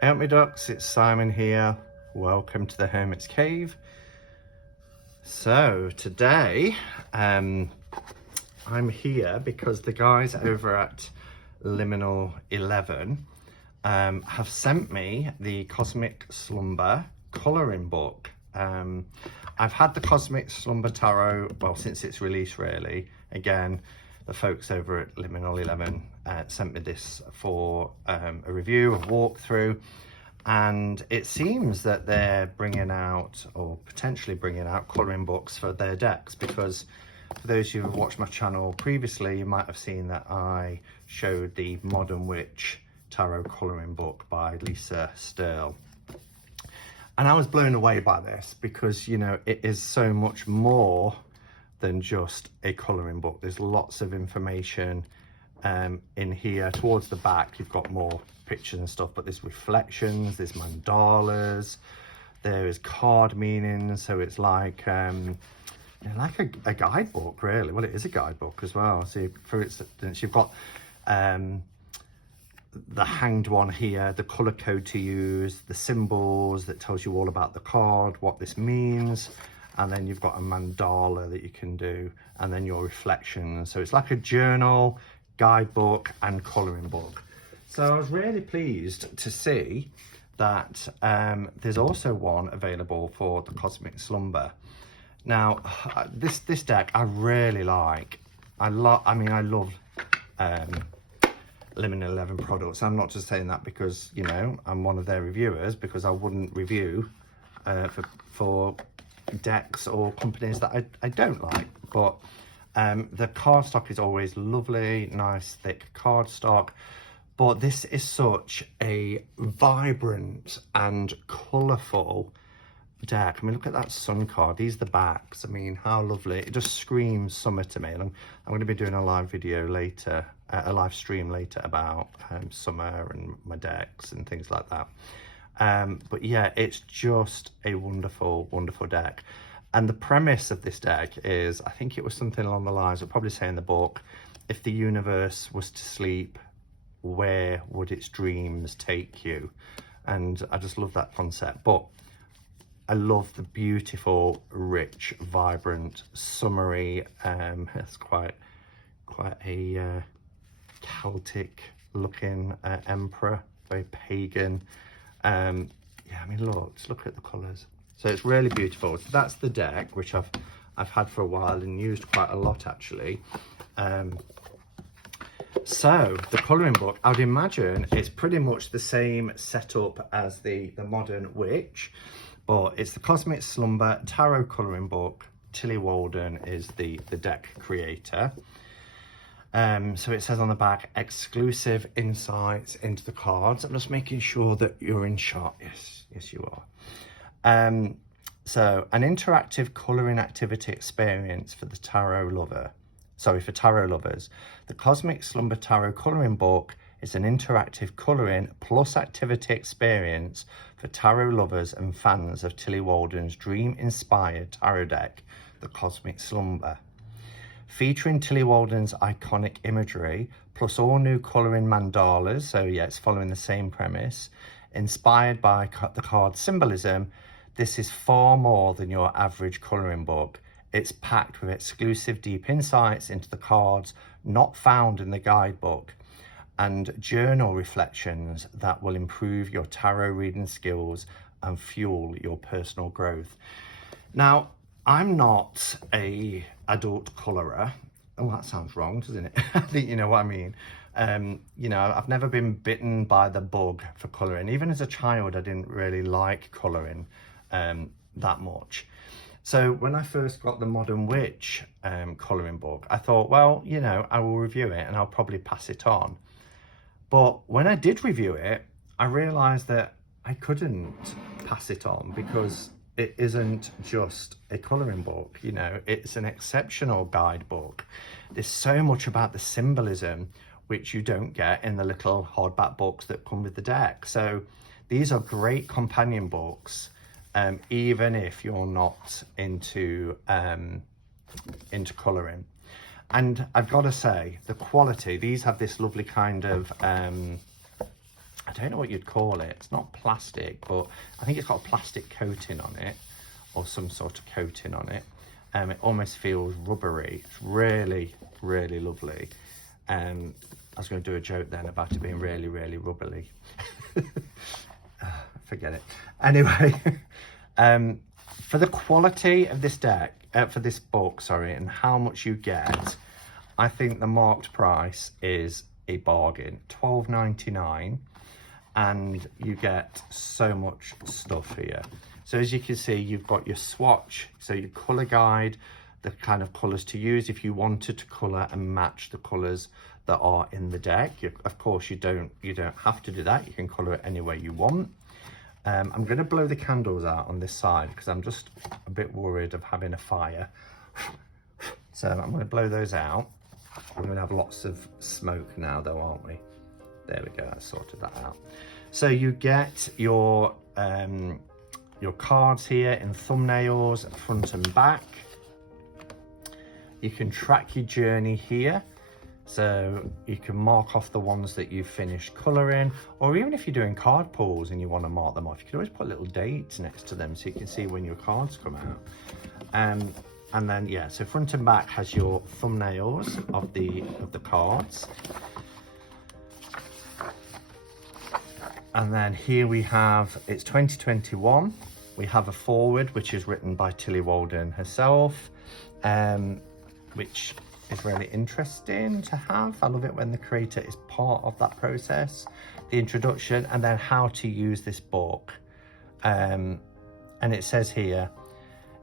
Out my ducks, it's Simon here. Welcome to the Hermit's Cave. So today, I'm here because the guys over at Liminal 11 have sent me the Cosmic Slumber colouring book. I've had the Cosmic Slumber Tarot, well, since its release really. Again, the folks over at Liminal 11 sent me this for a review, a walkthrough, and it seems that they're bringing out, or potentially bringing out, colouring books for their decks, because for those who have watched my channel previously, you might have seen that I showed the Modern Witch Tarot colouring book by Lisa Stirl. And I was blown away by this because, you know, it is so much more than just a colouring book. There's lots of information in here. Towards the back, you've got more pictures and stuff, but there's reflections, there's mandalas, there is card meanings. So it's like like a guidebook, really. Well, it is a guidebook as well. So for instance, you've got the hanged one here, the colour code to use, the symbols that tells you all about the card, what this means, and then you've got a mandala that you can do, and then your reflections. So it's like a journal, guidebook and colouring book. So I was really pleased to see that there's also one available for the Cosmic Slumber. Now, this deck I really like. I love Liminal 11 products. I'm not just saying that because, you know, I'm one of their reviewers, because I wouldn't review for decks or companies that I don't like. But the cardstock is always lovely, nice thick cardstock. But this is such a vibrant and colourful deck. I mean, look at that sun card. These are the backs. I mean, how lovely. It just screams summer to me. And I'm going to be doing a live video later, a live stream later about summer and my decks and things like that. But yeah, it's just a wonderful, wonderful deck. And the premise of this deck is, I think it was something along the lines, I'll probably say in the book, if the universe was to sleep, where would its dreams take you? And I just love that concept. But I love the beautiful, rich, vibrant, summery, it's quite a Celtic looking emperor, very pagan. Yeah, I mean, just look at the colours. So it's really beautiful. So that's the deck, which I've had for a while and used quite a lot actually. So the colouring book, I would imagine it's pretty much the same setup as the Modern Witch, but it's the Cosmic Slumber Tarot colouring book. Tilly Walden is the deck creator. So it says on the back, exclusive insights into the cards. I'm just making sure that you're in shot. Yes you are. So an interactive colouring activity experience for the tarot lover. For tarot lovers. The Cosmic Slumber Tarot colouring book is an interactive colouring plus activity experience for tarot lovers and fans of Tilly Walden's dream-inspired tarot deck, the Cosmic Slumber. Featuring Tilly Walden's iconic imagery, plus all new colouring mandalas, so yeah, it's following the same premise. Inspired by the card symbolism, this is far more than your average colouring book. It's packed with exclusive deep insights into the cards not found in the guidebook, and journal reflections that will improve your tarot reading skills and fuel your personal growth. Now, I'm not a adult colourer. Oh, that sounds wrong, doesn't it? I think you know what I mean. You know, I've never been bitten by the bug for colouring. Even as a child, I didn't really like colouring that much. So when I first got the Modern Witch colouring book, I thought, well, you know, I will review it and I'll probably pass it on. But when I did review it, I realised that I couldn't pass it on because it isn't just a colouring book, you know, it's an exceptional guidebook. There's so much about the symbolism which you don't get in the little hardback books that come with the deck. So these are great companion books, even if you're not into colouring. And I've got to say, the quality, these have this lovely kind of I don't know what you'd call it. It's not plastic, but I think it's got a plastic coating on it, or some sort of coating on it. It almost feels rubbery. It's really, really lovely. I was going to do a joke then about it being really, really rubbly. Forget it. Anyway, for the quality of this deck, for this book, sorry, and how much you get, I think the marked price is a bargain. $12.99, and you get so much stuff here. So as you can see, you've got your swatch, so your color guide, the kind of colors to use if you wanted to color and match the colors that are in the deck. Of course, you don't have to do that. You can color it any way you want. I'm going to blow the candles out on this side because I'm just a bit worried of having a fire. So I'm going to blow those out. We're going to have lots of smoke now though, aren't we? There we go, I sorted that out. So you get your cards here in thumbnails, front and back. You can track your journey here. So you can mark off the ones that you've finished colouring, or even if you're doing card pulls and you want to mark them off, you can always put little dates next to them so you can see when your cards come out. And then, yeah, so front and back has your thumbnails of the cards. And then here we have, it's 2021. We have a foreword, which is written by Tillie Walden herself, which is really interesting to have. I love it when the creator is part of that process. The introduction, and then how to use this book. And it says here,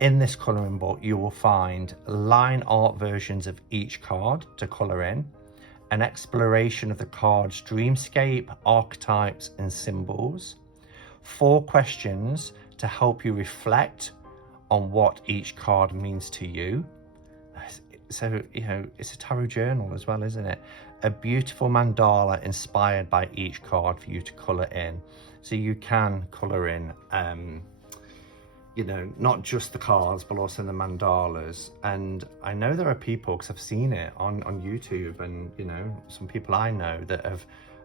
in this colouring book, you will find line art versions of each card to colour in, an exploration of the card's dreamscape, archetypes and symbols, 4 questions to help you reflect on what each card means to you. So, you know, it's a tarot journal as well, isn't it? A beautiful mandala inspired by each card for you to colour in. So you can colour in, you know, not just the cards, but also the mandalas. And I know there are people, because I've seen it on YouTube, and, you know, some people I know that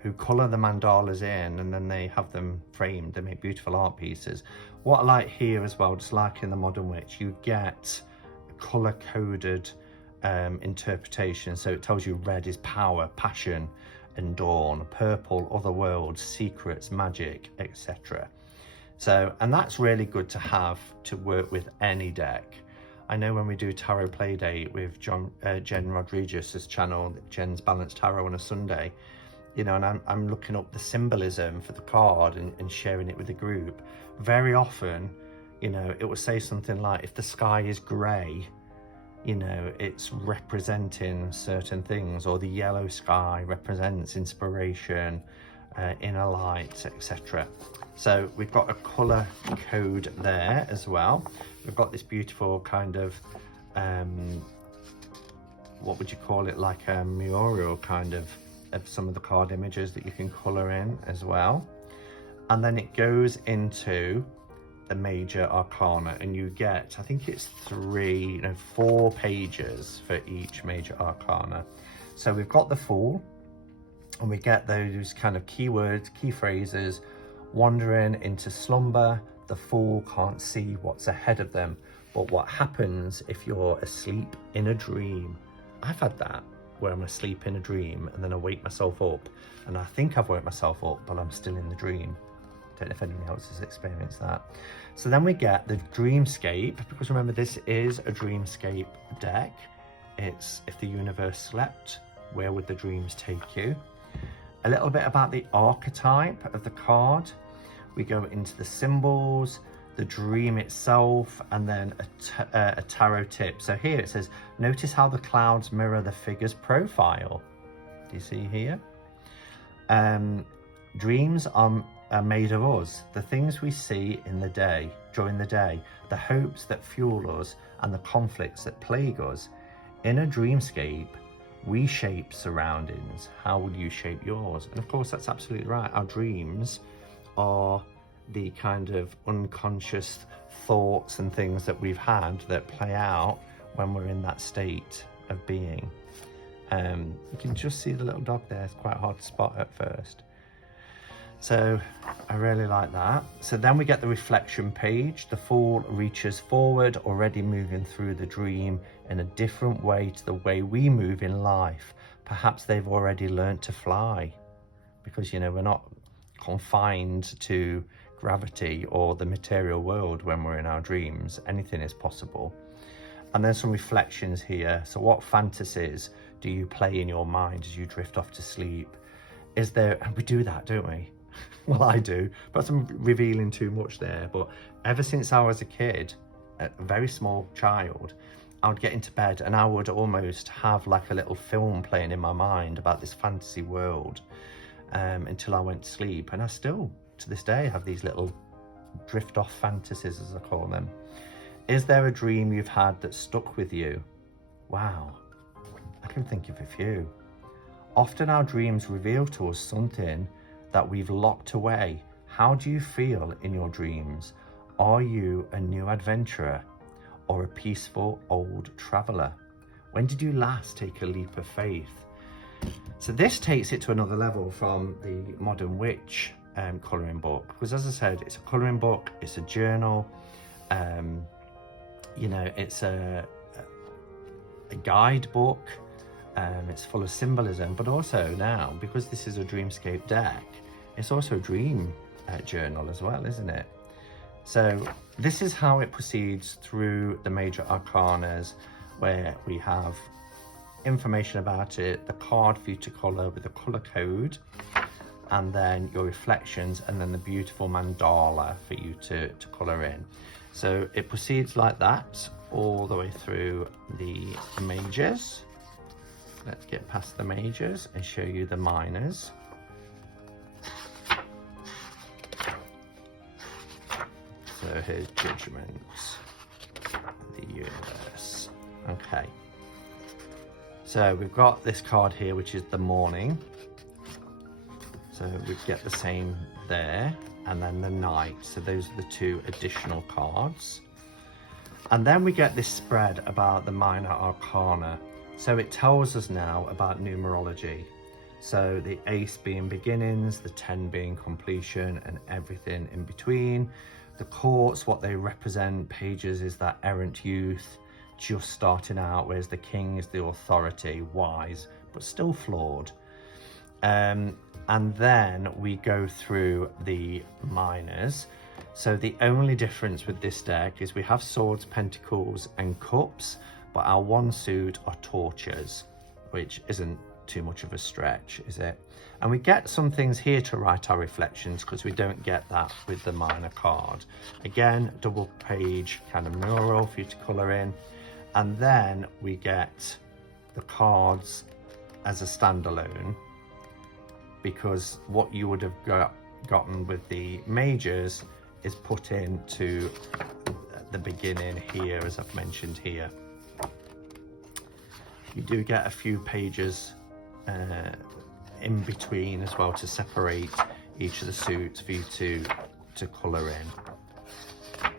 who colour the mandalas in and then they have them framed. They make beautiful art pieces. What I like here as well, just like in the Modern Witch, you get colour-coded interpretation. So it tells you red is power, passion and dawn, purple other worlds, secrets, magic, etc. So, and that's really good to have to work with any deck. I know when we do Tarot Playdate with Jen Rodriguez's channel, Jen's Balanced Tarot on a Sunday, you know, and I'm looking up the symbolism for the card and sharing it with the group. Very often, you know, it will say something like, if the sky is grey, you know, it's representing certain things, or the yellow sky represents inspiration, inner light, etc. So we've got a colour code there as well. We've got this beautiful kind of, what would you call it, like a mural kind of some of the card images that you can colour in as well. And then it goes into the major arcana, and you get, I think it's 4 pages for each major arcana. So we've got the Fool, and we get those kind of keywords, key phrases: wandering into slumber, the fool can't see what's ahead of them, but what happens if you're asleep in a dream. I've had that, where I'm asleep in a dream and then I wake myself up, and I think I've woke myself up, but I'm still in the dream. Don't know if anyone else has experienced that. So then we get the dreamscape, because remember, this is a dreamscape deck. It's if the universe slept, where would the dreams take you? A little bit about the archetype of the card. We go into the symbols, the dream itself, and then a tarot tip. So here it says, notice how the clouds mirror the figure's profile. Do you see here? Dreams are made of us, the things we see in the day, during the day, the hopes that fuel us and the conflicts that plague us. In a dreamscape, we shape surroundings. How would you shape yours? And of course, that's absolutely right. Our dreams are the kind of unconscious thoughts and things that we've had that play out when we're in that state of being. You can just see the little dog there. It's quite hard to spot at first. So I really like that. So then we get the reflection page. The fool reaches forward, already moving through the dream in a different way to the way we move in life. Perhaps they've already learned to fly, because, you know, we're not confined to gravity or the material world when we're in our dreams. Anything is possible. And then some reflections here. So what fantasies do you play in your mind as you drift off to sleep? Is there, and we do that, don't we? Well, I do, but I'm revealing too much there. But ever since I was a kid, a very small child, I would get into bed and I would almost have like a little film playing in my mind about this fantasy world until I went to sleep. And I still, to this day, have these little drift off fantasies, as I call them. Is there a dream you've had that stuck with you? Wow, I can think of a few. Often our dreams reveal to us something that we've locked away. How do you feel in your dreams? Are you a new adventurer or a peaceful old traveler? When did you last take a leap of faith? So this takes it to another level from the Modern Witch colouring book, because as I said, it's a colouring book, it's a journal, you know, it's a guidebook. It's full of symbolism, but also now, because this is a dreamscape deck, it's also a dream journal as well, isn't it? So this is how it proceeds through the major arcanas, where we have information about it, the card for you to colour with the colour code, and then your reflections, and then the beautiful mandala for you to colour in. So it proceeds like that all the way through the majors. Let's get past the majors and show you the minors. So here's Judgments, the Universe. Okay. So we've got this card here, which is the Morning. So we get the same there, and then the Night. So those are the two additional cards. And then we get this spread about the minor arcana. So it tells us now about numerology. So the ace being beginnings, the 10 being completion, and everything in between. The courts, what they represent, pages, is that errant youth just starting out, whereas the king is the authority, wise, but still flawed. And then we go through the minors. So the only difference with this deck is we have swords, pentacles, and cups, but our one suit are torches, which isn't too much of a stretch, is it? And we get some things here to write our reflections, because we don't get that with the minor card. Again, double page kind of mural for you to colour in. And then we get the cards as a standalone, because what you would have gotten with the majors is put into the beginning here, as I've mentioned here. You do get a few pages in between as well to separate each of the suits for you to colour in.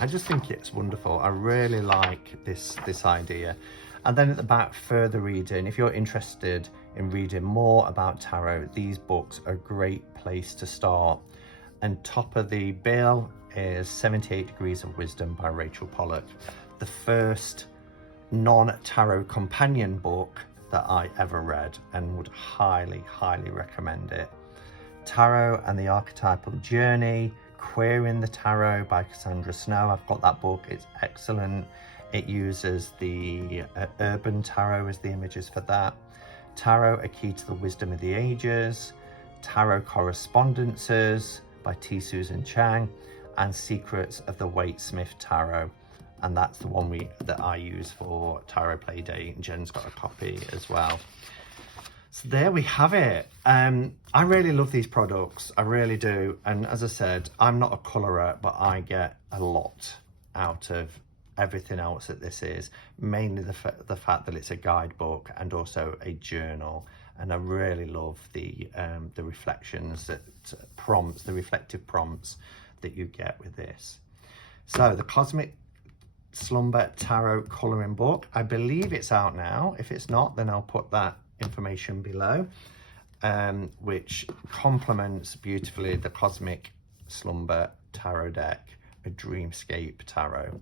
I just think it's wonderful. I really like this idea. And then at the back, further reading. If you're interested in reading more about tarot, these books are a great place to start. And top of the bill is 78 Degrees of Wisdom by Rachel Pollack, the first non-tarot companion book that I ever read, and would highly, highly recommend it. Tarot and the Archetypal Journey, Queering the Tarot by Cassandra Snow. I've got that book, it's excellent. It uses the urban tarot as the images for that. Tarot, A Key to the Wisdom of the Ages, Tarot Correspondences by T. Susan Chang, and Secrets of the Waitsmith Tarot. And that's the one that I use for Tarot Play Day, and Jen's got a copy as well. So there we have it. I really love these products, I really do. And as I said, I'm not a colourer, but I get a lot out of everything else that this is, mainly the fact that it's a guidebook and also a journal. And I really love the reflections, that prompts, the reflective prompts that you get with this. So the Cosmic Slumber Tarot colouring book, I believe it's out now. If it's not, then I'll put that information below. which complements beautifully the Cosmic Slumber Tarot deck, a Dreamscape Tarot.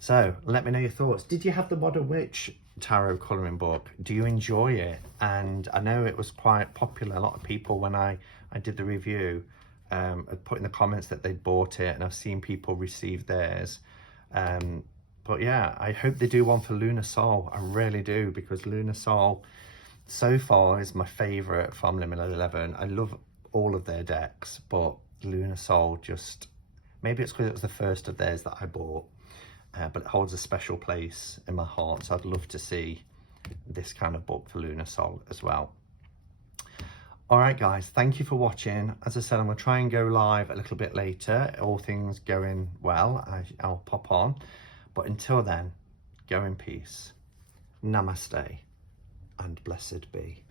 So let me know your thoughts. Did you have the Modern Witch tarot colouring book? Do you enjoy it? And I know it was quite popular. A lot of people, when I did the review, had put in the comments that they'd bought it, and I've seen people receive theirs. But yeah, I hope they do one for Lunar Soul. I really do, because Lunar Soul so far is my favourite from Liminal 11. I love all of their decks, but Lunar Soul just, maybe it's because it was the first of theirs that I bought. But it holds a special place in my heart, so I'd love to see this kind of book for Lunar Soul as well. All right, guys, thank you for watching. As I said, I'm going to try and go live a little bit later. All things going well, I'll pop on. But until then, go in peace. Namaste and blessed be.